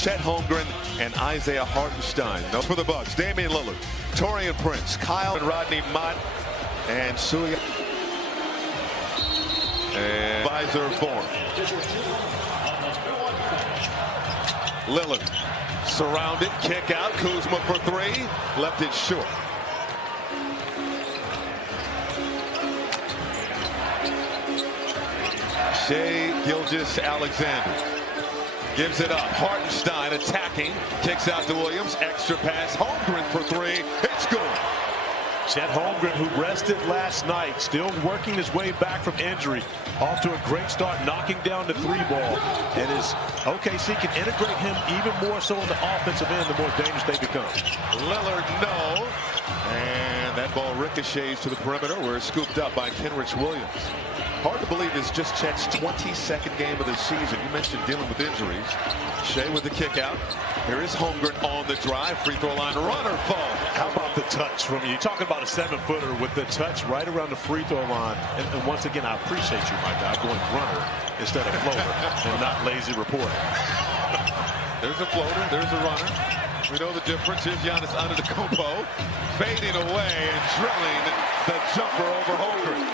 Chet Holmgren and Isaiah Hartenstein. Now for the Bucks, Damian Lillard, Taurean Prince, Kyle and Rodney Mott, and Suya. And visor form. Lillard surrounded, kick out, Kuzma for three, left it short. Shai Gilgeous-Alexander gives it up. Hartenstein attacking, kicks out to Williams, extra pass, Holmgren for three, it's good. Chet Holmgren, who rested last night, still working his way back from injury, off to a great start, knocking down the three ball. And as OKC can integrate him even more so on the offensive end, the more dangerous they become. Lillard, no. And that ball ricochets to the perimeter, where it's scooped up by Kenrich Williams. Hard to believe it's just Chet's 22nd game of the season. You mentioned dealing with injuries. Shai with the kick out. Here is Holmgren on the drive. Free throw line runner fall. How about the touch from you? Talking about a 7-footer with the touch right around the free throw line. And once again, I appreciate you, my guy, going runner instead of floater and not lazy reporter. There's a floater. There's a runner. We know the difference. Here's Giannis Antetokounmpo fading away and drilling the jumper over Holmgren.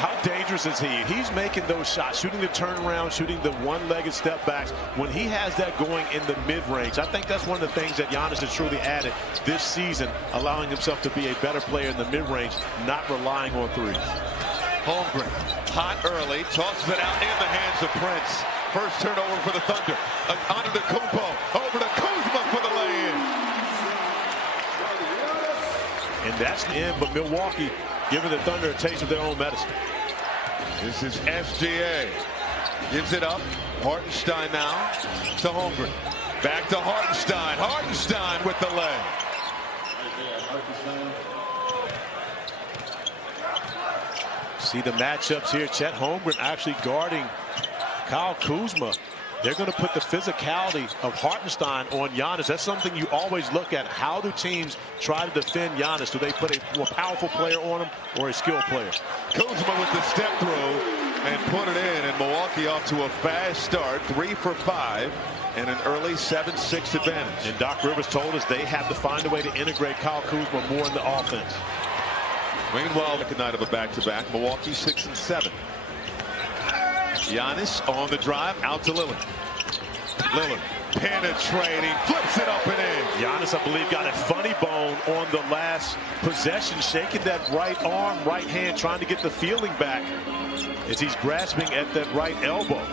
How dangerous is he? He's making those shots, shooting the turnaround, shooting the one-legged step backs. When he has that going in the mid-range, I think that's one of the things that Giannis has truly added this season, allowing himself to be a better player in the mid-range, not relying on threes. Holmgren, hot early, tosses it out in the hands of Prince. First turnover for the Thunder. Antetokounmpo over to Kuzma for the lay-in. And that's the end, but Milwaukee giving the Thunder a taste of their own medicine. This is SGA. Gives it up. Hartenstein now to Holmgren. Back to Hartenstein. Hartenstein with the leg. See the matchups here. Chet Holmgren actually guarding Kyle Kuzma. They're going to put the physicality of Hartenstein on Giannis. That's something you always look at. How do teams try to defend Giannis? Do they put a more powerful player on him or a skilled player? Kuzma with the step through and put it in. And Milwaukee off to a fast start. 3 for 5 and an early 7-6 advantage. And Doc Rivers told us they have to find a way to integrate Kyle Kuzma more in the offense. Meanwhile, the night of a back-to-back. Milwaukee 6-7. Giannis on the drive, out to Lillard. Lillard penetrating, flips it up and in. Giannis, I believe, got a funny bone on the last possession, shaking that right arm, right hand, trying to get the feeling back as he's grasping at that right elbow.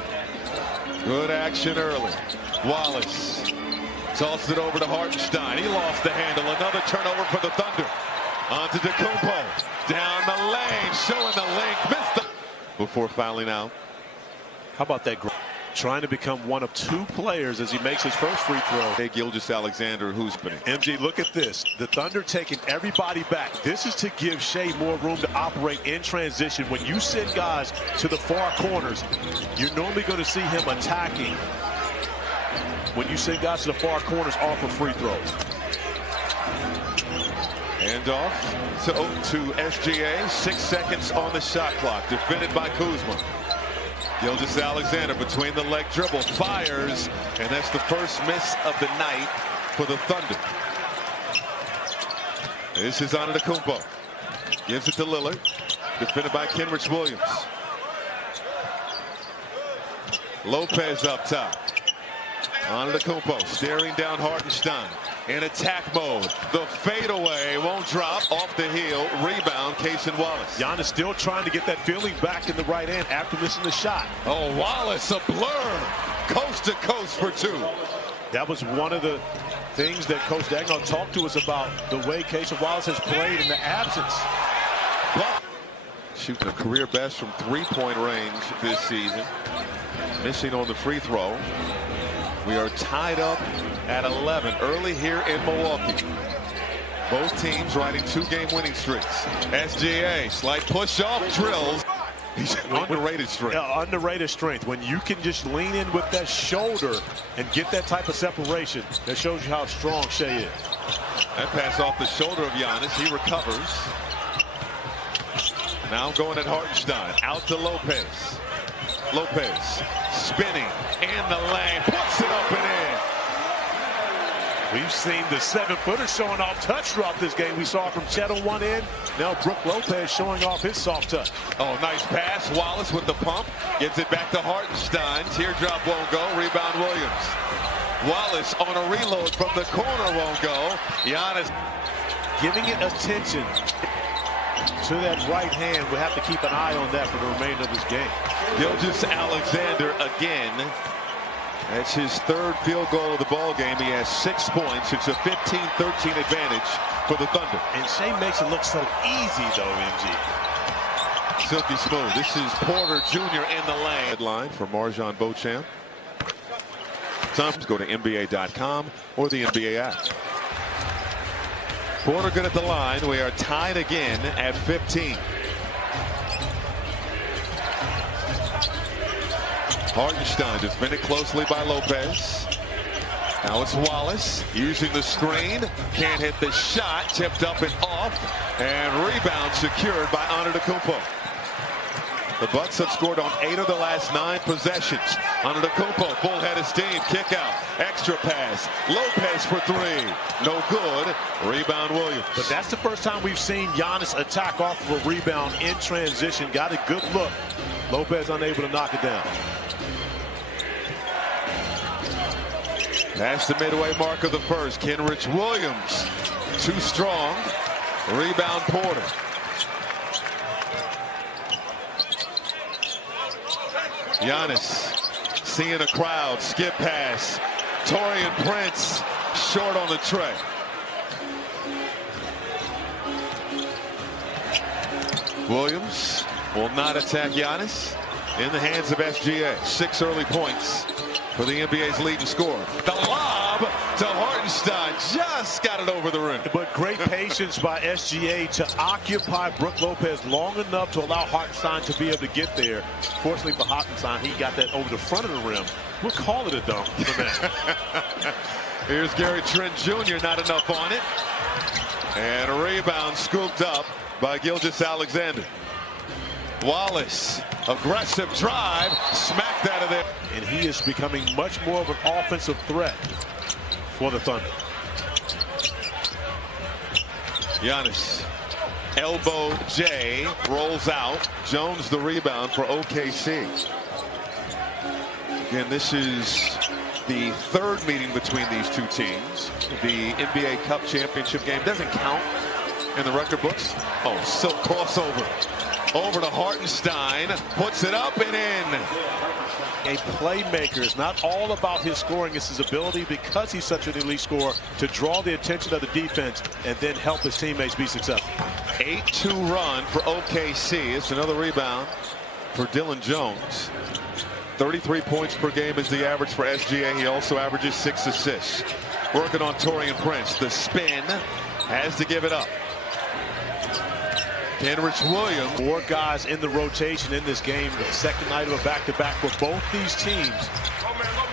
Good action early. Wallace tosses it over to Hartenstein. He lost the handle. Another turnover for the Thunder. On to Antetokounmpo. Down the lane, showing the length. Missed the... Before fouling out. How about that? Trying to become one of 2 players as he makes his first free throw. Shai Gilgeous-Alexander, who's been MG, look at this. The Thunder taking everybody back. This is to give Shai more room to operate in transition. When you send guys to the far corners, you're normally going to see him attacking. When you send guys to the far corners off of free throws. And off to SGA. 6 seconds on the shot clock. Defended by Kuzma. Gilgeous-Alexander between the leg dribble, fires, and that's the first miss of the night for the Thunder. This is Antetokounmpo. Gives it to Lillard. Defended by Kenrich Williams. Lopez up top. Antetokounmpo staring down Hartenstein. In attack mode. The fadeaway won't drop. Off the heel. Rebound, Cason Wallace. Giannis still trying to get that feeling back in the right hand after missing the shot. Oh, Wallace, a blur. Coast to coast for 2. That was one of the things that Coach Dagnall talked to us about, the way Cason Wallace has played in the absence. But shooting a career best from 3-point range this season. Missing on the free throw. We are tied up at 11 early here in Milwaukee. Both teams riding 2-game winning streaks. SGA, slight push off, drills. He's underrated strength. Underrated strength. When you can just lean in with that shoulder and get that type of separation, that shows you how strong Shai is. That pass off the shoulder of Giannis. He recovers. Now going at Hartenstein. Out to Lopez. Lopez spinning in the lane. Puts it up and in. We've seen the 7-footer showing off touch throughout this game. We saw it from Chet on one end. Now Brook Lopez showing off his soft touch. Oh, nice pass. Wallace with the pump. Gets it back to Hartenstein. Teardrop won't go. Rebound Williams. Wallace on a reload from the corner won't go. Giannis giving it attention to that right hand. We have to keep an eye on that for the remainder of this game. Gilgeous-Alexander again. That's his third field goal of the ball game. He has 6 points. It's a 15-13 advantage for the Thunder. And Shea makes it look so easy, though, MG. Silky smooth. This is Porter Jr. in the lane. Headline for Marjon Beauchamp. Some go to nba.com or the NBA app. Porter good at the line. We are tied again at 15. Hartenstein defended closely by Lopez. Now it's Wallace using the screen. Can't hit the shot. Tipped up and off. And rebound secured by Antetokounmpo. The Bucks have scored on 8 of the last 9 possessions. Antetokounmpo, full head of steam. Kick out. Extra pass. Lopez for 3. No good. Rebound Williams. But that's the first time we've seen Giannis attack off of a rebound in transition. Got a good look. Lopez unable to knock it down. Past the midway mark of the first. Kenrich Williams. Too strong. Rebound Porter. Giannis seeing a crowd. Skip pass. Taurean Prince short on the tray. Williams will not attack Giannis. In the hands of SGA. 6 early points for the NBA's leading scorer. The lob to Hartenstein. Just got it over the rim. But great patience by SGA to occupy Brook Lopez long enough to allow Hartenstein to be able to get there. Fortunately for Hartenstein, he got that over the front of the rim. We'll call it a dunk for that. Here's Gary Trent Jr. Not enough on it. And a rebound scooped up by Gilgeous-Alexander. Wallace, aggressive drive, smacked out of there. And he is becoming much more of an offensive threat for the Thunder. Giannis, elbow J, rolls out. Jones the rebound for OKC. Again, this is the 3rd meeting between these two teams. The NBA Cup championship game doesn't count in the record books. Oh, silk crossover. Over to Hartenstein, puts it up and in. A playmaker is not all about his scoring, it's his ability, because he's such an elite scorer, to draw the attention of the defense and then help his teammates be successful. 8-2 run for OKC. It's another rebound for Dylan Jones. 33 points per game is the average for SGA. He also averages 6 assists. Working on Taurean Prince. The spin has to give it up. Kenrich Williams. 4 guys in the rotation in this game. The second night of a back-to-back for both these teams.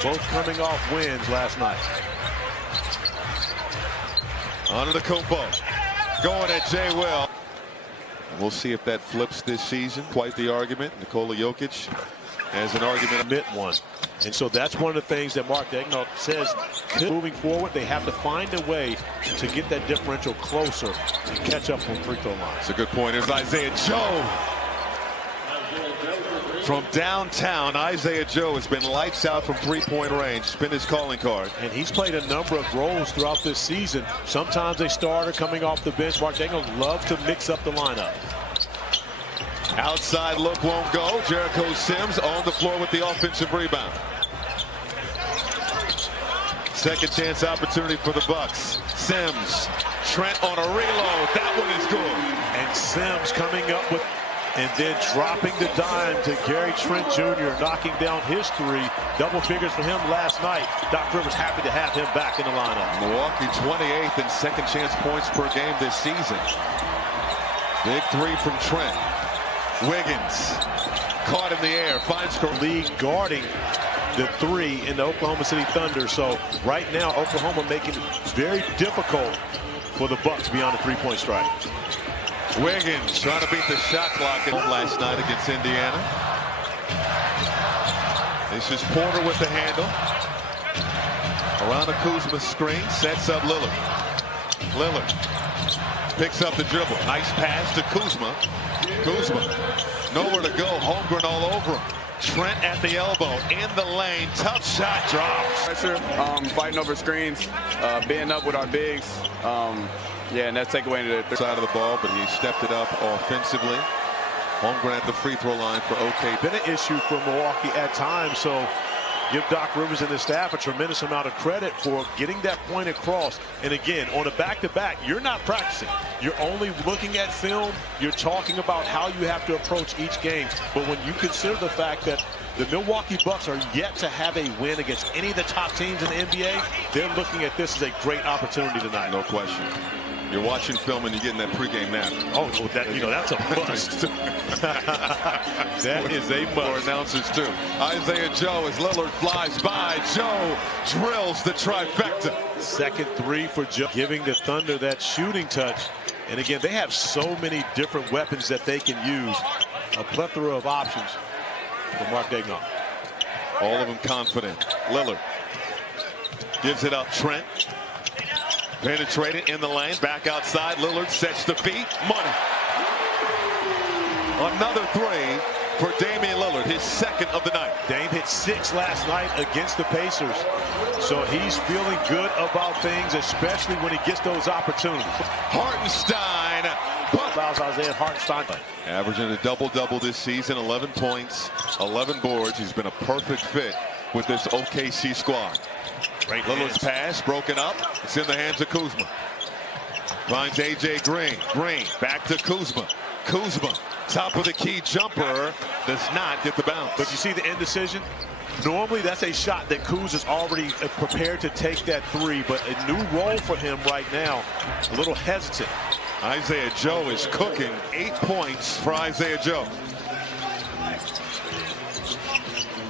Both coming off wins last night. Antetokounmpo going at Jay Will. We'll see if that flips this season. Quite the argument. Nikola Jokic has an argument. Admit one. And so that's one of the things that Mark Daigneault says. Moving forward, they have to find a way to get that differential closer and catch up on free throw line. That's a good point. Here's Isaiah Joe. From downtown, Isaiah Joe has been lights out from 3-point range. It's been his calling card. And he's played a number of roles throughout this season. Sometimes a starter coming off the bench. Mark Daigneault loves to mix up the lineup. Outside look won't go. Jericho Sims on the floor with the offensive rebound. Second chance opportunity for the Bucks. Sims, Trent on a reload. That one is good. And Sims coming up with, and then dropping the dime to Gary Trent Jr., knocking down his 3. Double figures for him last night. Doc Rivers happy to have him back in the lineup. Milwaukee 28th in second chance points per game this season. Big 3 from Trent. Wiggins caught in the air, finds the league guarding the 3 in the Oklahoma City Thunder. So right now, Oklahoma making it very difficult for the Bucks beyond the 3-point strike. Wiggins trying to beat the shot clock last night against Indiana. This is Porter with the handle. Around the Kuzma screen, sets up Lillard. Lillard picks up the dribble. Nice pass to Kuzma. Kuzma, nowhere to go. Holmgren all over him. Trent at the elbow, in the lane. Tough shot, drops. Pressure, fighting over screens, being up with our bigs. Yeah, and that's takeaway to the side of the ball, but he stepped it up offensively. Holmgren at the free throw line for OK. Been an issue for Milwaukee at times, so give Doc Rivers and the staff a tremendous amount of credit for getting that point across. And again, on a back-to-back, you're not practicing. You're only looking at film. You're talking about how you have to approach each game. But when you consider the fact that the Milwaukee Bucks are yet to have a win against any of the top teams in the NBA, they're looking at this as a great opportunity tonight. No question. You're watching film and you're getting that pregame nap. Oh, that's a must. That is a must. For announcers too. Isaiah Joe as Lillard flies by. Joe drills the trifecta. Second three for Joe, giving the Thunder that shooting touch. And again, they have so many different weapons that they can use. A plethora of options for Mark Daigneault. All of them confident. Lillard gives it up. Trent. Penetrated in the lane, back outside. Lillard sets the feet. Money. Another three for Damian Lillard, his second of the night. Dame hit 6 last night against the Pacers. So he's feeling good about things, especially when he gets those opportunities. Hartenstein. Allows Isaiah Hartenstein. Averaging a double-double this season, 11 points, 11 boards. He's been a perfect fit with this OKC squad. Lillard's pass broken up. It's in the hands of Kuzma. Finds A.J. Green. Green back to Kuzma. Kuzma, top of the key jumper, does not get the bounce. But you see the indecision? Normally that's a shot that Kuz is already prepared to take that three, but a new role for him right now. A little hesitant. Isaiah Joe is cooking. 8 points for Isaiah Joe.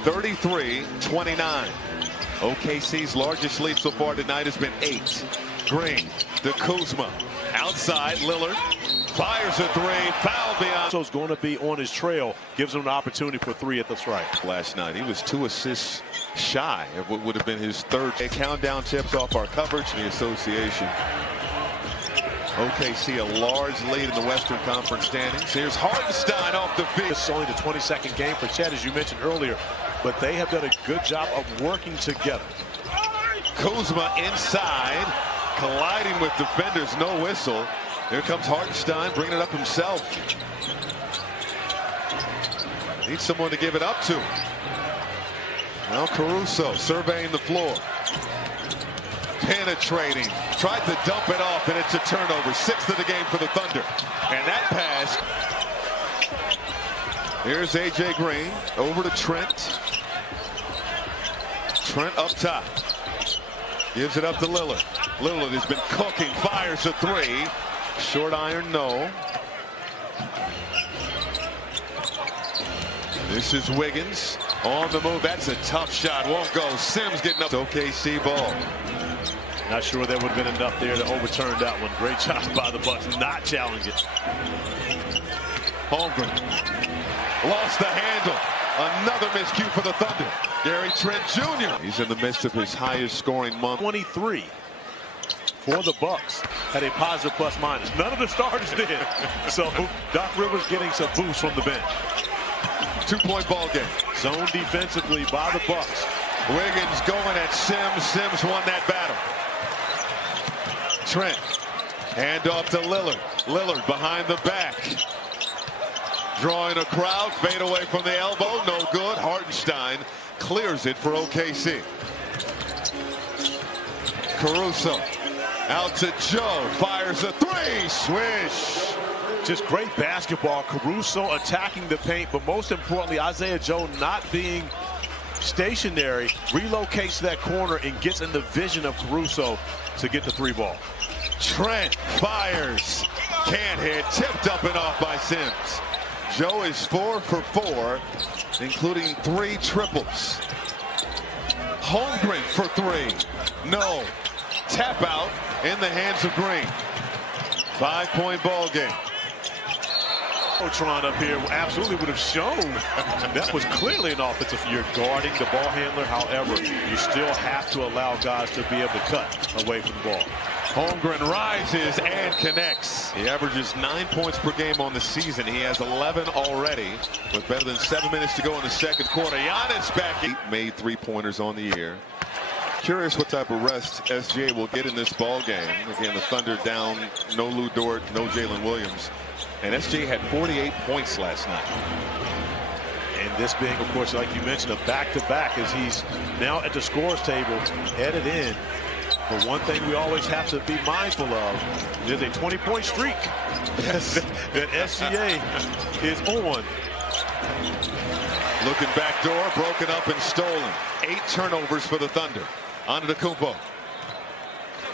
33-29. OKC's largest lead so far tonight has been 8. Green to Kuzma. Outside, Lillard fires a three. Foul beyond. So it's going to be on his trail. Gives him an opportunity for 3 at the strike. Last night, he was 2 assists shy of what would have been his third. A countdown tips off our coverage in the association. OKC a large lead in the Western Conference standings. Here's Hartenstein off the field. This is only the 22nd game for Chet, as you mentioned earlier, but they have done a good job of working together. Kuzma inside, colliding with defenders, no whistle. Here comes Hartenstein, bringing it up himself. Needs someone to give it up to. Now Caruso surveying the floor. Penetrating, tried to dump it off, and it's a turnover. 6th of the game for the Thunder. And that pass. Here's A.J. Green over to Trent. Trent up top. Gives it up to Lillard. Lillard has been cooking, fires a three. Short iron, no. This is Wiggins on the move. That's a tough shot. Won't go. Sims getting up. OKC ball. Not sure there would have been enough there to overturn that one. Great job by the Bucks not challenging it. Holmgren lost the handle. Another miscue for the Thunder. Gary Trent Jr. He's in the midst of his highest scoring month. 23 for the Bucks. Had a positive plus minus. None of the starters did. So Doc Rivers getting some boost from the bench. 2-point ball game. Zone defensively by the Bucks. Wiggins going at Sims. Sims won that battle. Trent, hand off to Lillard. Lillard behind the back. Drawing a crowd, fade away from the elbow, no good. Hartenstein clears it for OKC. Caruso out to Joe, fires a three, swish. Just great basketball. Caruso attacking the paint, but most importantly, Isaiah Joe not being stationary, relocates that corner and gets in the vision of Caruso to get the 3 ball. Trent fires, can't hit, tipped up and off by Sims. Joe is 4 for 4, including 3 triples. Holmgren for 3, no. Tap out in the hands of Green. 5-point ball game. Tron up here absolutely would have shown that was clearly an offensive. You're guarding the ball handler. However, you still have to allow guys to be able to cut away from the ball. Holmgren rises and connects. He averages 9 points per game on the season. He has 11 already with better than 7 minutes to go in the second quarter. Giannis back. He made 3-pointers on the year. Curious what type of rest SGA will get in this ball game. Again, the Thunder down, no Lou Dort, no Jalen Williams. And SGA had 48 points last night. And this being, of course, like you mentioned, a back-to-back as he's now at the scores table, headed in. But one thing we always have to be mindful of, there's a 20-point streak that SGA is on. Looking back door, broken up and stolen. 8 turnovers for the Thunder. Antetokounmpo.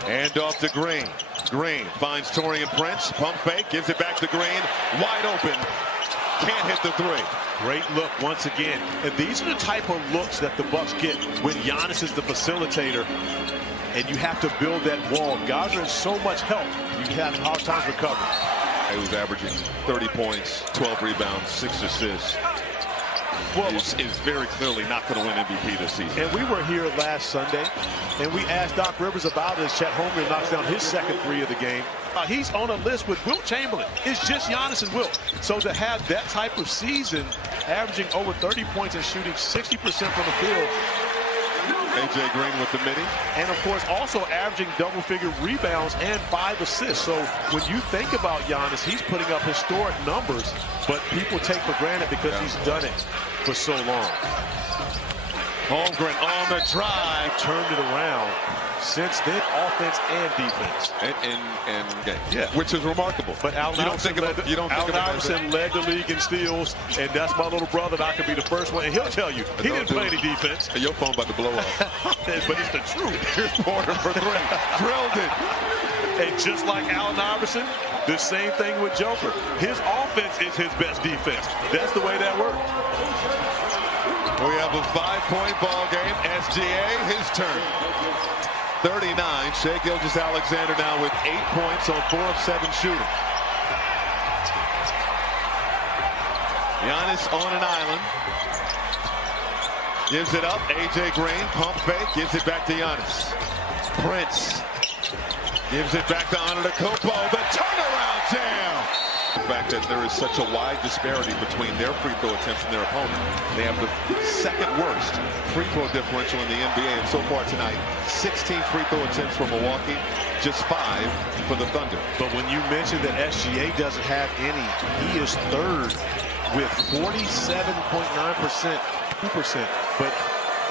And off to Green. Green finds Taurean Prince. Pump fake, gives it back to Green. Wide open. Can't hit the three. Great look once again. And these are the type of looks that the Bucks get when Giannis is the facilitator. And you have to build that wall. Guys are in so much help. You have hard times recovering. He was averaging 30 points, 12 rebounds, 6 assists. Well, is very clearly not going to win MVP this season. And we were here last Sunday, and we asked Doc Rivers about it as Chet Holmgren knocks down his second 3 of the game. He's on a list with Wilt Chamberlain. It's just Giannis and Wilt. So to have that type of season, averaging over 30 points and shooting 60% from the field. AJ Green with the midi. And, of course, also averaging double-figure rebounds and 5 assists. So when you think about Giannis, he's putting up historic numbers, but people take for granted because he's done it for so long. Holmgren on the drive. Turned it around. Since then, offense and defense. And game. Yeah. Which is remarkable. But Allen Iverson led the league in steals, and that's my little brother. And I could be the first one. And he'll tell you, he didn't play any defense. Your phone about to blow up. But it's the truth. Here's Porter for 3. Drilled it. And just like Allen Iverson, the same thing with Joker. His offense is his best defense. That's the way that works. We have a 5-point ball game. SGA, his turn. 39. Shai Gilgeous-Alexander now with 8 points on 4 of 7 shooting. Giannis on an island. Gives it up. AJ Green, pump fake, gives it back to Giannis. Prince gives it back to Antetokounmpo. The turnaround jam. The fact that there is such a wide disparity between their free throw attempts and their opponent. They have the second worst free throw differential in the NBA, and so far tonight, 16 free throw attempts for Milwaukee, just 5 for the Thunder. But when you mention that SGA doesn't have any, he is third with 47.9%, 2%. But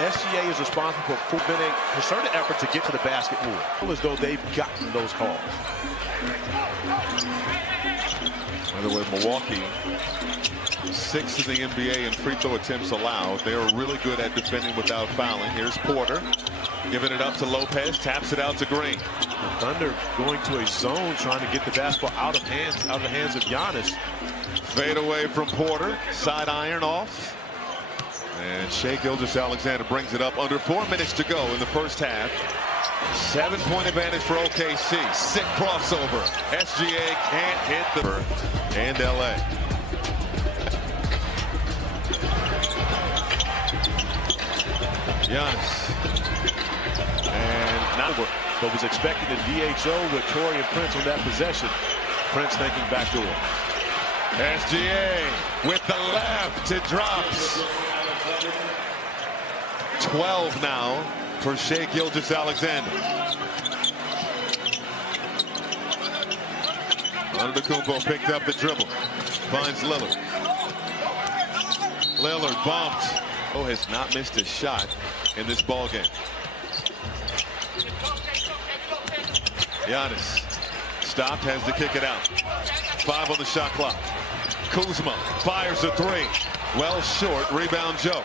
SGA is responsible for been a concerted effort to get to the basket more, as though they've gotten those calls. By the way, Milwaukee, 6th in the NBA in free throw attempts allowed. They are really good at defending without fouling. Here's Porter giving it up to Lopez, taps it out to Green. The Thunder going to a zone, trying to get the basketball out of the hands of Giannis. Fade away from Porter, side iron off. And Shai Gilgeous-Alexander brings it up under 4 minutes to go in the first half. 7-point advantage for OKC. Sick crossover. SGA can't hit the and LA. Giannis. And now but was expecting a DHO with Taurean Prince on that possession. Prince thinking backdoor. SGA with the left. It drops. 12 now for Shai Gilgeous-Alexander. Antetokounmpo picked up the dribble. Finds Lillard. Lillard bumped. Oh, has not missed a shot in this ball game. Giannis stopped, has to kick it out. 5 on the shot clock. Kuzma fires a 3. Well short. Rebound Joe.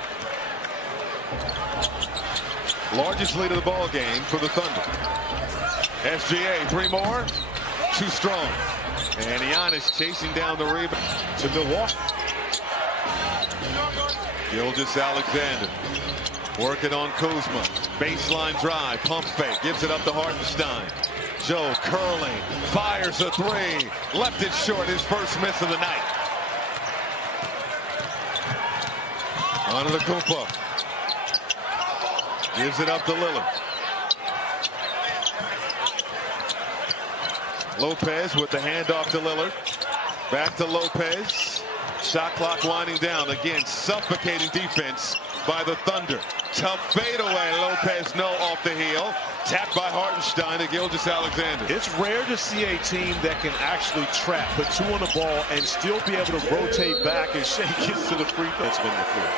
Largest lead of the ball game for the Thunder. SGA, 3 more. Too strong. And Giannis chasing down the rebound to Milwaukee. Gilgeous-Alexander working on Kuzma. Baseline drive, pump fake, gives it up to Hartenstein. Joe curling, fires a 3. Left it short, his first miss of the night. Antetokounmpo gives it up to Lillard. Lopez with the handoff to Lillard. Back to Lopez. Shot clock winding down. Again, suffocating defense by the Thunder. Tough fadeaway. Lopez no off the heel. Tapped by Hartenstein to Gilgeous-Alexander. It's rare to see a team that can actually trap, put two on the ball, and still be able to rotate back and Shea gets to the free throw. That's been the floor.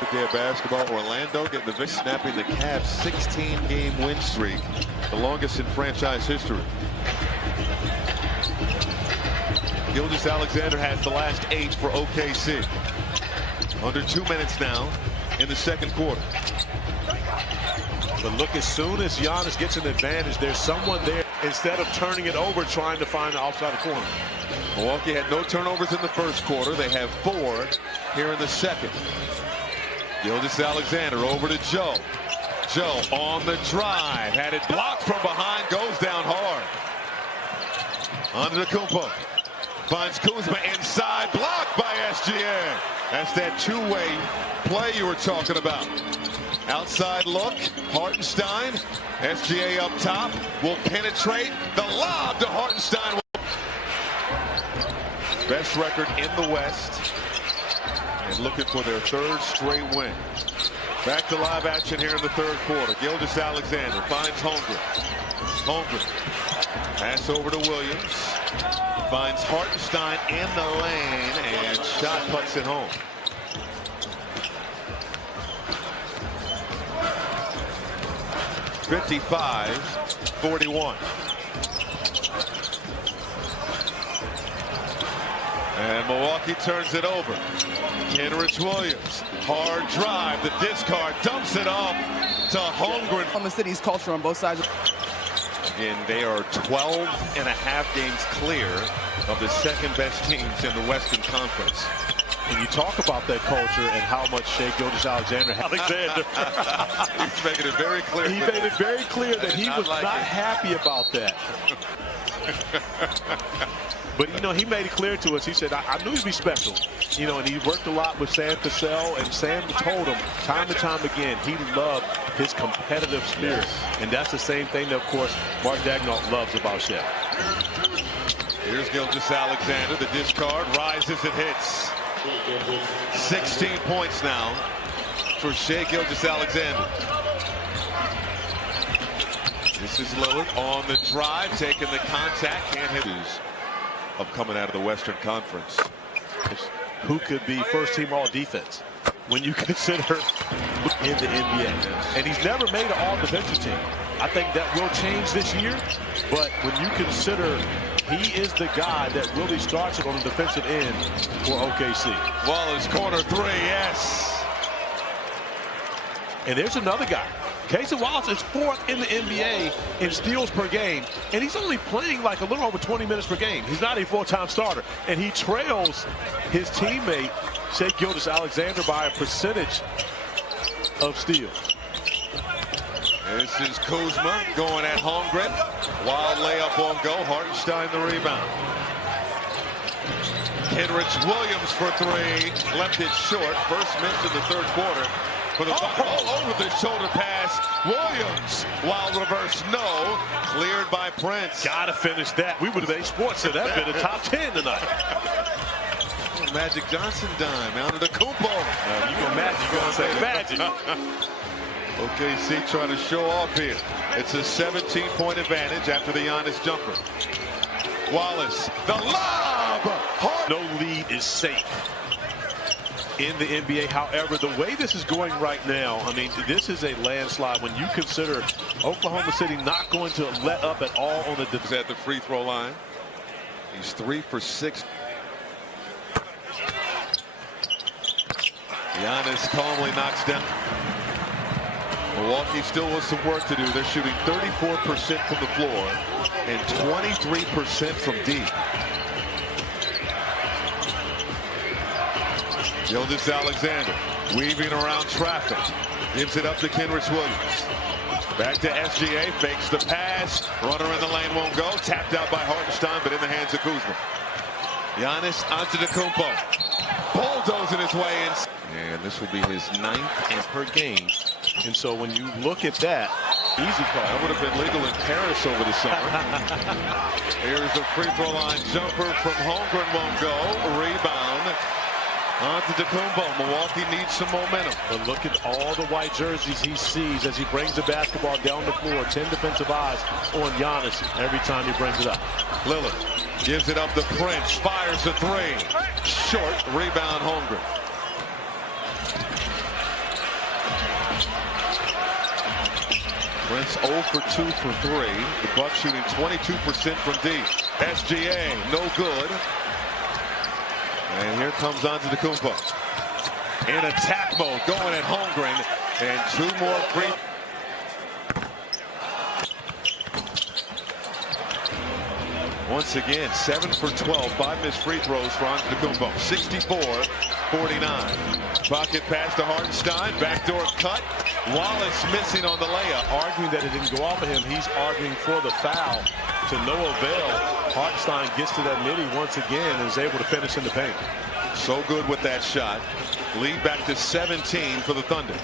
Good day of basketball. Orlando getting the victory, snapping the Cavs' 16-game win streak, the longest in franchise history. Gilgeous-Alexander has the last 8 for OKC. Under 2 minutes now in the second quarter. But look, as soon as Giannis gets an advantage, there's someone there instead of turning it over, trying to find the outside corner. Milwaukee had no turnovers in the first quarter. They have 4 here in the second. Gilgeous-Alexander over to Joe. Joe on the drive. Had it blocked from behind. Goes down hard. Antetokounmpo finds Kuzma inside. Blocked by SGA. That's that two-way play you were talking about. Outside look. Hartenstein. SGA up top. Will penetrate. The lob to Hartenstein. Best record in the West. And looking for their 3rd straight win. Back to live action here in the third quarter. Gilgeous-Alexander finds Holmgren. Holmgren. Pass over to Williams. Finds Hartenstein in the lane and shot puts it home. (55-41). And Milwaukee turns it over. Kenrich Williams, hard drive, the discard, dumps it off to Holmgren. From the city's culture on both sides. Again, they are 12.5 games clear of the second best teams in the Western Conference. And you talk about that culture and how much Shea Gilgeous-Alexander He's making it very clear. He made it very clear that he was not happy about that. But, you know, he made it clear to us. He said, I knew he'd be special. You know, and he worked a lot with Sam Cassell, and Sam told him time and time again he loved his competitive spirit. And that's the same thing that, of course, Mark Daigneault loves about Shea. Here's Gilgeous-Alexander. The discard rises and hits. 16 points now for Shea Gilgeous-Alexander. This is Lillard on the drive, taking the contact. Can't hit of coming out of the Western Conference. Who could be first-team all-defense when you consider in the NBA. And he's never made an all-defensive team. I think that will change this year, but when you consider he is the guy that really starts it on the defensive end for OKC. Wallace, corner 3, yes. And there's another guy. Casey Wallace is 4th in the NBA in steals per game, and he's only playing like a little over 20 minutes per game. He's not a full-time starter, and he trails his teammate, Shea Gilgeous-Alexander, by a percentage of steals. This is Kuzma going at Holmgren. Wild layup on go. Hartenstein the rebound. Kenrich Williams for 3. Left it short. First miss in the third quarter. For the over the shoulder pass. Williams. Wild reverse no. Cleared by Prince. Gotta finish that. We would have made sports, so that'd been a top 10 tonight. Magic Johnson dime. Antetokounmpo. You go Magic, you're gonna say Magic. OKC trying to show off here. It's a 17-point advantage after the Giannis jumper. Wallace, the lob! No lead is safe in the NBA. However, the way this is going right now, I mean, this is a landslide when you consider Oklahoma City not going to let up at all on the defense. At the free throw line. He's 3 for 6. Giannis calmly knocks down. Milwaukee still has some work to do. They're shooting 34% from the floor and 23% from deep. Gilgeous-Alexander weaving around traffic. Gives it up to Kenrich Williams. Back to SGA. Fakes the pass. Runner in the lane won't go. Tapped out by Hartenstein, but in the hands of Kuzma. Giannis Antetokounmpo. Bulldozer losing his way in. And this will be his 9th and per game. And so when you look at that, easy call. That would have been legal in Paris over the summer. Here's a free throw line jumper from Holmgren, won't go. Rebound onto DeCumbo. Milwaukee needs some momentum. But look at all the white jerseys he sees as he brings the basketball down the floor. 10 defensive eyes on Giannis every time he brings it up. Lillard gives it up to Prince. Fires a three. Short. Rebound Holmgren. Prince 0 for 2 for 3. The Bucks shooting 22% from deep. SGA, no good. And here comes Antetokounmpo. In attack mode, going at Holmgren. And 2 more free. Once again, 7 for 12. 5 missed free throws for Antetokounmpo. 64-49. Pocket pass to Hartenstein. Backdoor cut. Wallace missing on the layup. Arguing that it didn't go off of him. He's arguing for the foul. To no avail. Hartenstein gets to that midi once again and is able to finish in the paint. So good with that shot. Lead back to 17 for the Thunder.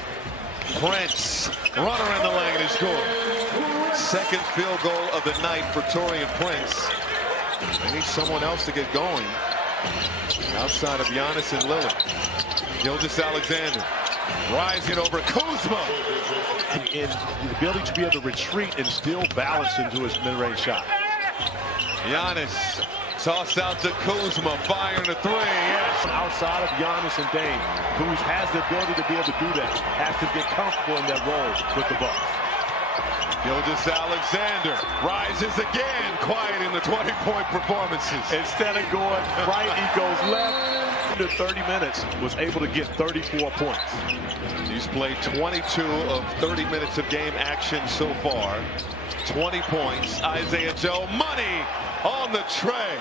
Prince, runner in the lane, and scored. Second field goal of the night for Taurean Prince. They need someone else to get going outside of Giannis and Lillard. Gilgeous-Alexander rising over Kuzma. And the ability to be able to retreat and still balance into his mid-range shot. Giannis toss out to Kuzma, firing a three. Yes. Outside of Giannis and Dame, Kuz has the ability to be able to do that. Has to get comfortable in that role with the Bucks. Gilgeous-Alexander rises again, quiet in the 20-point performances. Instead of going right, he goes left. Under 30 minutes, was able to get 34 points. He's played 22 of 30 minutes of game action so far. 20 points. Isaiah Joe, money on the tray.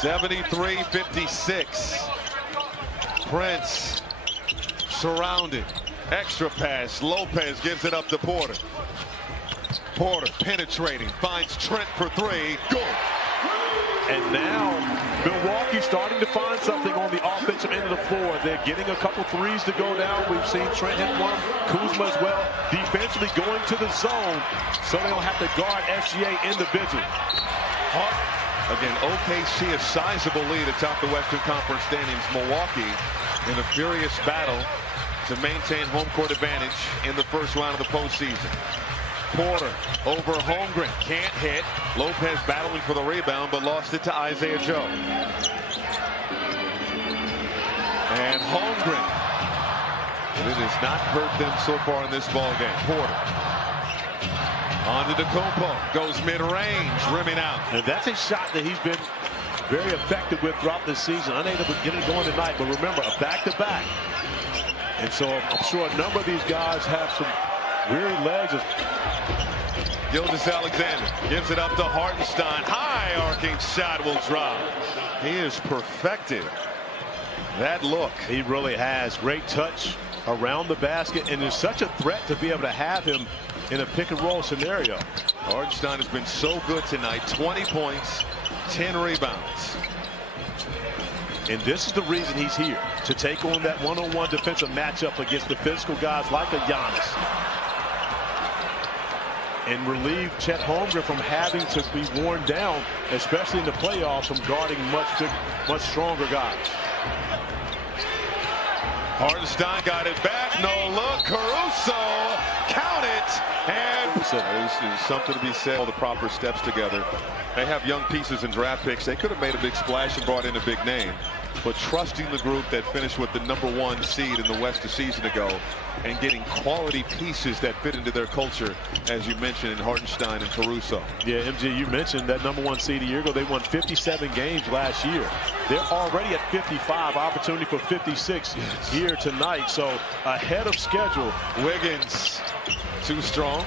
(73-56). Prince surrounded. Extra pass. Lopez gives it up to Porter. Porter penetrating, finds Trent for three. Good. And now Milwaukee starting to find something on the offensive end of the floor. They're getting a couple threes to go down. We've seen Trent hit one, Kuzma as well. Defensively going to the zone so they don't have to guard SGA individually. Again, OKC a sizable lead atop the Western Conference standings. Milwaukee in a furious battle to maintain home court advantage in the first round of the postseason. Porter over Holmgren, can't hit. Lopez battling for the rebound, but lost it to Isaiah Joe. And Holmgren. And it has not hurt them so far in this ball game. Porter. On to DeCumbo, goes mid-range, rimming out. And that's a shot that he's been very effective with throughout this season. Unable to get it going tonight, but remember, a back-to-back. And so I'm sure a number of these guys have some weary legs. Gilgeous-Alexander gives it up to Hartenstein. High arcing shot will drop. He has perfected that look. He really has. Great touch around the basket, and there's such a threat to be able to have him in a pick-and-roll scenario. Hartenstein has been so good tonight. 20 points, 10 rebounds. And this is the reason he's here, to take on that one-on-one defensive matchup against the physical guys like a Giannis. And relieve Chet Holmgren from having to be worn down, especially in the playoffs, from guarding much stronger guys. Hartenstein got it back. No look. Caruso. Count it. And there's something to be said. All the proper steps together. They have young pieces and draft picks. They could have made a big splash and brought in a big name. But trusting the group that finished with the #1 seed in the West a season ago and getting quality pieces that fit into their culture, as you mentioned, in Hartenstein and Caruso. Yeah, MJ, you mentioned that #1 seed a year ago. They won 57 games last year. They're already at 55. Opportunity for 56 here tonight. So ahead of schedule. Wiggins, too strong.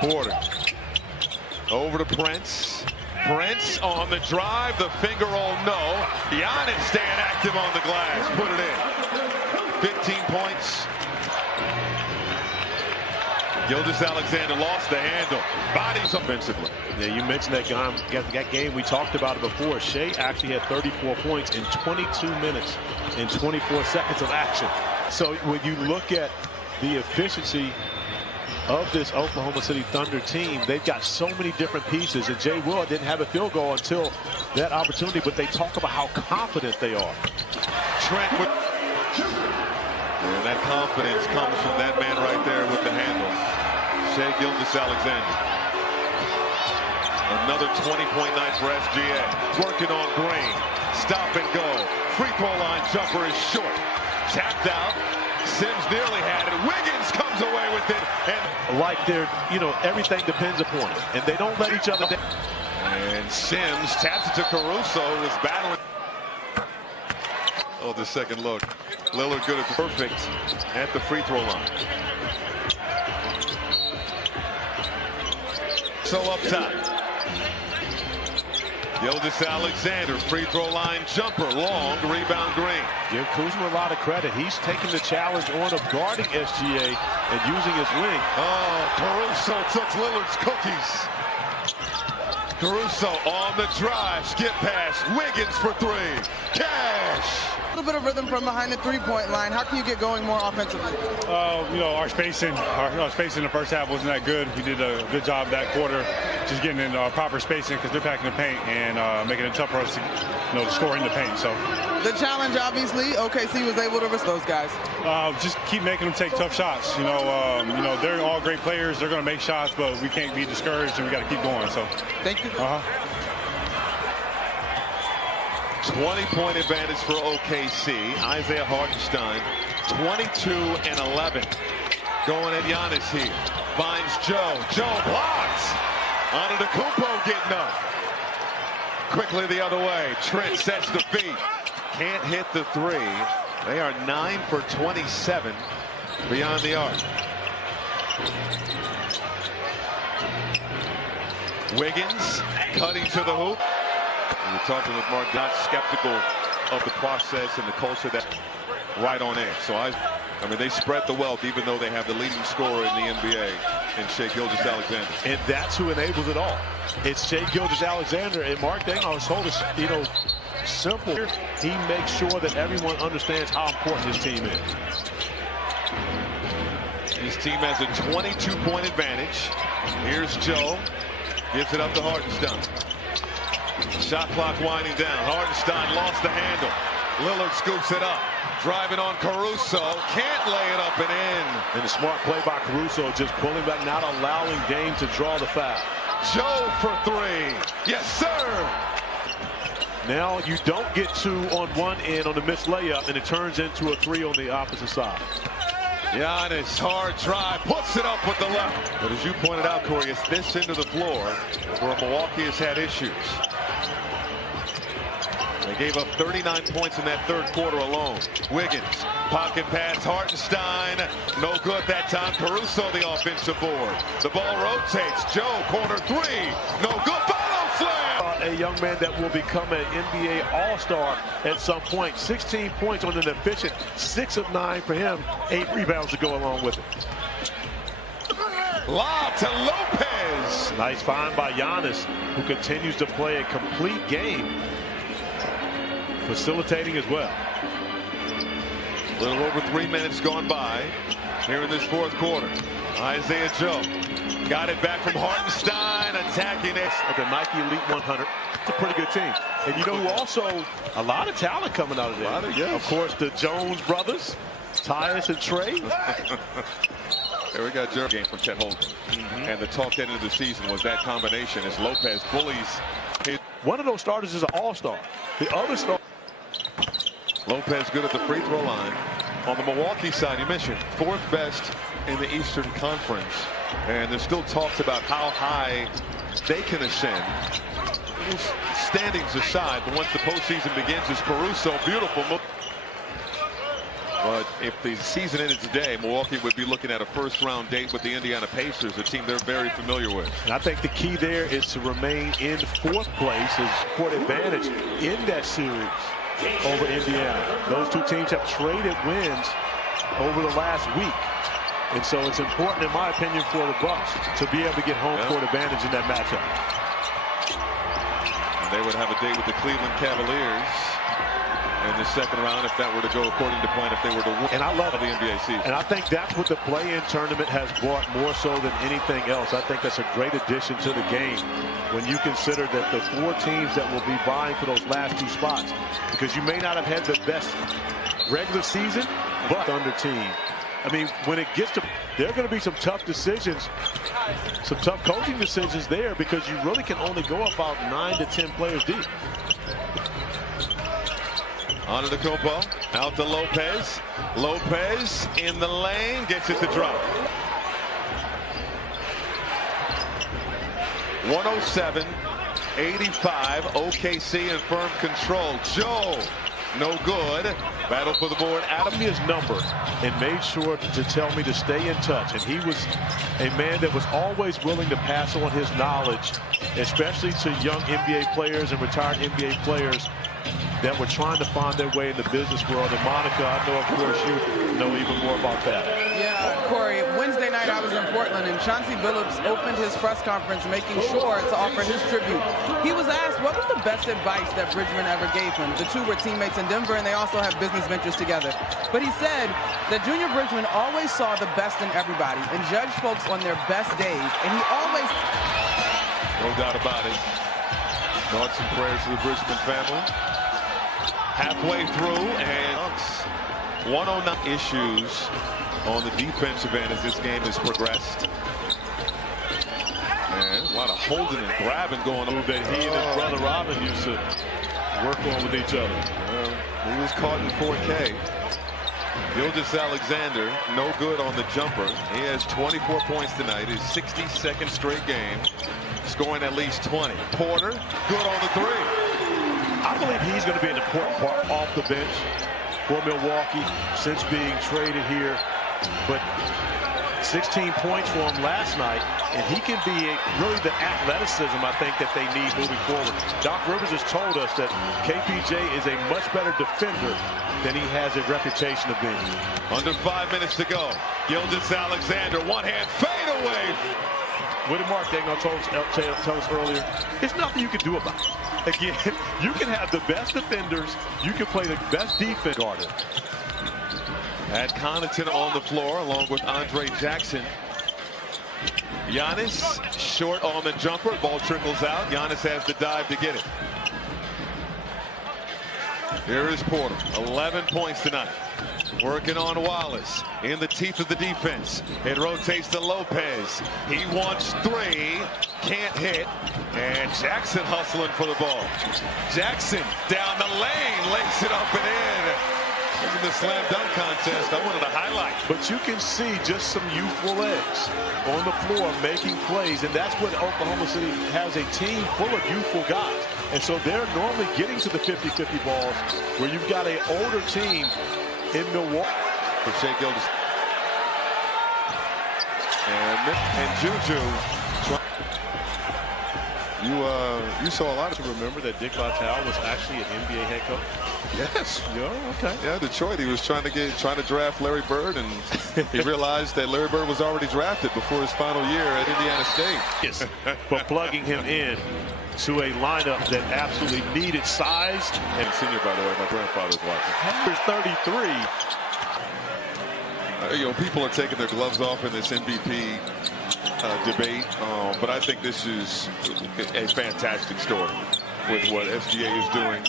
Porter over to Prince. Prince on the drive, the finger roll, no. Giannis staying active on the glass, put it in. 15 points. Gilgeous-Alexander lost the handle. Bodies offensively. Yeah, you mentioned that game. We talked about it before. Shea actually had 34 points in 22 minutes and 24 seconds of action. So when you look at the efficiency of this Oklahoma City Thunder team, they've got so many different pieces. And Jay Will didn't have a field goal until that opportunity, but they talk about how confident they are. Trent with... And that confidence comes from that man right there with the handle. Shea Gilgeous-Alexander. Another 20-point night for SGA. Working on Green. Stop and go. Free throw line jumper is short. Tapped out. Sims nearly had it. Wiggins comes away with it. And like they're, everything depends upon it. And they don't let each other down. And Sims taps it to Caruso, who was battling. Oh, the second look. Lillard good at the perfect at the free throw line. So up top. Gilgeous-Alexander, free throw line jumper, long, rebound Green. Give Kuzma a lot of credit. He's taking the challenge on of guarding SGA and using his wing. Oh, Caruso took Lillard's cookies. Caruso on the drive, skip pass, Wiggins for three. Cash. A little bit of rhythm from behind the three-point line. How can you get going more offensively? Our spacing in the first half wasn't that good. We did a good job that quarter, just getting in proper spacing because they're packing the paint and making it tough for us to, score in the paint. So the challenge, obviously, OKC was able to risk those guys. Just keep making them take tough shots. They're all great players. They're going to make shots, but we can't be discouraged and we got to keep going. So thank you. 20-point advantage for OKC. Isaiah Hartenstein, 22 and 11. Going at Giannis here. Finds Joe. Joe blocks. Antetokounmpo getting up. Quickly the other way. Trent sets the feet. Can't hit the three. They are 9 for 27 beyond the arc. Wiggins cutting to the hoop. We're talking with Mark, not skeptical of the process and the culture that right on edge. So I mean, they spread the wealth, even though they have the leading scorer in the NBA in Shea Gilgeous-Alexander. And that's who enables it all. It's Shea Gilgeous-Alexander. And Mark Danghouse told us, simple. He makes sure that everyone understands how important his team is. His team has a 22-point advantage. Here's Joe. Gives it up to Hartenstein. Shot clock winding down. Hartenstein lost the handle. Lillard scoops it up. Driving on Caruso. Can't lay it up and in. And a smart play by Caruso, just pulling back, not allowing Dame to draw the foul. Joe for three. Yes, sir. Now you don't get two on one end on the missed layup, and it turns into a three on the opposite side. Giannis, hard drive, puts it up with the left. But as you pointed out, Corey, it's this end of the floor where Milwaukee has had issues. They gave up 39 points in that third quarter alone. Wiggins, pocket pass, Hartenstein, no good that time. Caruso, the offensive board. The ball rotates. Joe, corner three, no good. Follow slam. A young man that will become an NBA All-Star at some point. 16 points on an efficient 6 of 9 for him. 8 rebounds to go along with it. Lob to Lopez. Nice find by Giannis, who continues to play a complete game. Facilitating as well. A little over 3 minutes gone by here in this fourth quarter. Isaiah Joe got it back from Hartenstein, attacking it at the Nike Elite 100. It's a pretty good team. And you know who also, a lot of talent coming out of there. Yes. Of course, the Jones brothers, Tyus and Trey. There we got Jerry game from Chet Holmgren. And the talk at the end of the season was that combination as Lopez bullies. One of those starters is an all-star. The other star. Lopez good at the free throw line. On the Milwaukee side, you mentioned 4th best in the Eastern Conference. And there's still talks about how high they can ascend. Standings aside, but once the postseason begins, it's Caruso, beautiful. But if the season ended today, Milwaukee would be looking at a first-round date with the Indiana Pacers, a team they're very familiar with. And I think the key there is to remain in 4th place as court advantage in that series over Indiana. Those two teams have traded wins over the last week. And so it's important, in my opinion, for the Bucks to be able to get home court advantage in that matchup. And they would have a date with the Cleveland Cavaliers in the second round if that were to go according to plan, if they were to win. And I love the NBA season. And I think that's what the play-in tournament has brought more so than anything else. I think that's a great addition to the game when you consider that the 4 teams that will be vying for those last 2 spots, because you may not have had the best regular season, but under team. I mean, when it gets to, there are going to be some tough decisions, some tough coaching decisions there, because you really can only go about 9 to 10 players deep. Antetokounmpo, out to Lopez. Lopez in the lane, gets it to drop. 107-85, OKC in firm control. Joe, no good. Battle for the board. Adam his number and made sure to tell me to stay in touch. And he was a man that was always willing to pass on his knowledge, especially to young NBA players and retired NBA players that were trying to find their way in the business world. And Monica, I know, of course, you know even more about that. Yeah, Corey, Wednesday night I was in Portland, and Chauncey Billups opened his press conference making sure to offer his tribute. He was asked what was the best advice that Bridgman ever gave him. The two were teammates in Denver, and they also have business ventures together. But he said that Junior Bridgman always saw the best in everybody and judged folks on their best days, and he always... No doubt about it. Thoughts and prayers to the Bridgman family. Halfway through, and 109 issues on the defensive end as this game has progressed. And a lot of holding and grabbing going on that he and his brother Robin used to work on with each other. He was caught in 4K. Gilgeous-Alexander, no good on the jumper. He has 24 points tonight, his 62nd straight game, scoring at least 20. Porter, good on the 3. I believe he's going to be an important part off the bench for Milwaukee since being traded here. But 16 points for him last night, and he can be really the athleticism I think that they need moving forward. Doc Rivers has told us that KPJ is a much better defender than he has a reputation of being. Under 5 minutes to go. Gilgeous-Alexander, one-hand fade away. What did Mark Daigneault tell us earlier? There's nothing you can do about it. Again, you can have the best defenders, you can play the best defense guarded. Had Connaughton on the floor along with Andre Jackson. Giannis short on the jumper. Ball trickles out. Giannis has to dive to get it. Here is Porter. 11 points tonight. Working on Wallace in the teeth of the defense. It rotates to Lopez. He wants 3. Can't hit. And Jackson hustling for the ball. Jackson down the lane. Lays it up and in. Look at the slam dunk contest. I wanted to highlight. But you can see just some youthful legs on the floor making plays. And that's what Oklahoma City has, a team full of youthful guys. And so they're normally getting to the 50-50 balls where you've got an older team in Milwaukee. For Shai Gilgeous. And Juju. You saw a lot of. You remember that Dick Vitale was actually an NBA head coach? Yes. Yeah. Okay. Yeah, Detroit. He was trying to draft Larry Bird, and he realized that Larry Bird was already drafted before his final year at Indiana State. Yes. But plugging him in to a lineup that absolutely needed size. And senior, by the way, my grandfather's watching. Here's 33. People are taking their gloves off in this MVP debate, but I think this is a fantastic story with what SGA is doing.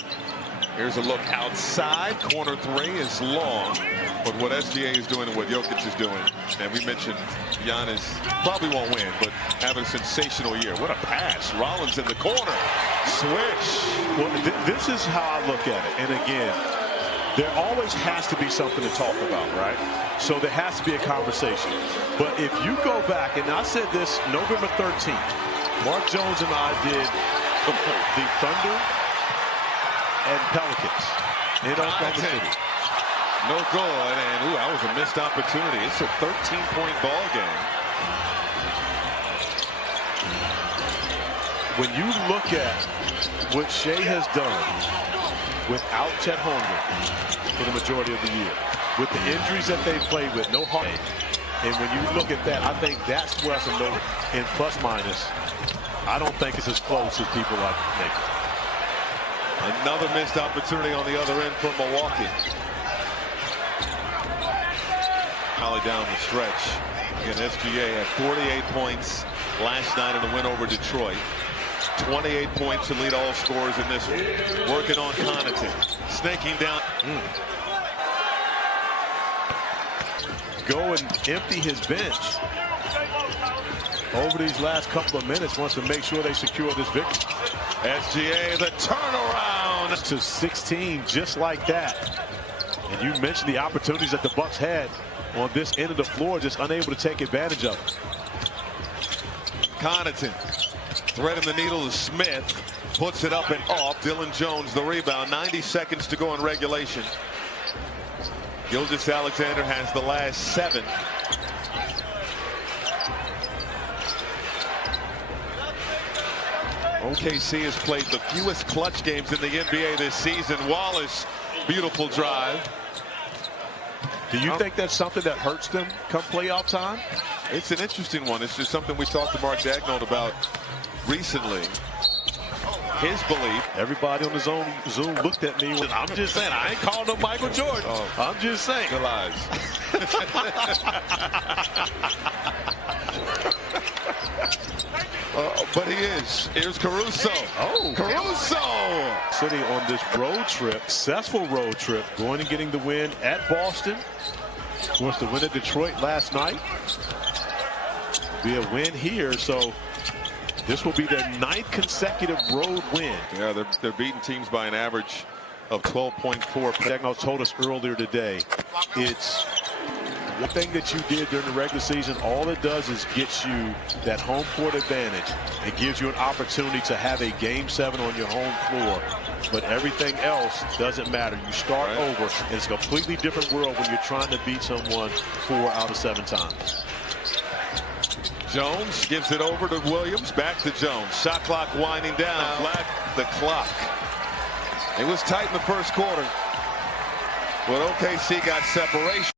Here's a look outside. Corner 3 is long, but what SGA is doing and what Jokic is doing, and we mentioned Giannis probably won't win, but having a sensational year. What a pass. Rollins in the corner. Swish. Well, this is how I look at it. And again, there always has to be something to talk about, right? So there has to be a conversation. But if you go back, and I said this November 13th, Mark Jones and I did the Thunder and Pelicans in Oklahoma City. No good, and that was a missed opportunity. It's a 13-point ball game. When you look at what Shai has done without Chet Holmgren for the majority of the year, with the injuries that they've played with, no heart, And when you look at that, I think that's where I can note in plus minus. I don't think it's as close as people like to make it. Another missed opportunity on the other end for Milwaukee. Holly down the stretch. Again, SGA had 48 points last night in the win over Detroit. 28 points to lead all scorers in this one. Working on Connaughton. Snaking down. Go and empty his bench over these last couple of minutes. Wants to make sure they secure this victory. SGA, the turnaround to 16, just like that. And you mentioned the opportunities that the Bucks had on this end of the floor, just unable to take advantage of it. Connaughton threading the needle to Smith, puts it up and off. Dylan Jones the rebound. 90 seconds to go in regulation. Gilgeous-Alexander has the last 7. OKC has played the fewest clutch games in the NBA this season. Wallace, beautiful drive. Do you think that's something that hurts them come playoff time? It's an interesting one. It's just something we talked to Mark Dagnall about recently. His belief. Everybody on the Zoom looked at me. I'm just saying, I ain't calling him Michael Jordan. Oh, I'm just saying. Good lies. But he is. Here's Caruso. Oh, Caruso! City on this road trip, successful road trip, going and getting the win at Boston. Of course, the win at Detroit last night. Be a win here, so this will be their 9th consecutive road win. Yeah, they're beating teams by an average of 12.4. Dagnall told us earlier today, it's one thing that you did during the regular season. All it does is get you that home court advantage. It gives you an opportunity to have a game 7 on your home floor. But everything else doesn't matter. You start over, and it's a completely different world when you're trying to beat someone 4 out of 7 times. Jones gives it over to Williams. Back to Jones. Shot clock winding down. Flat the clock. It was tight in the first quarter, but OKC got separation.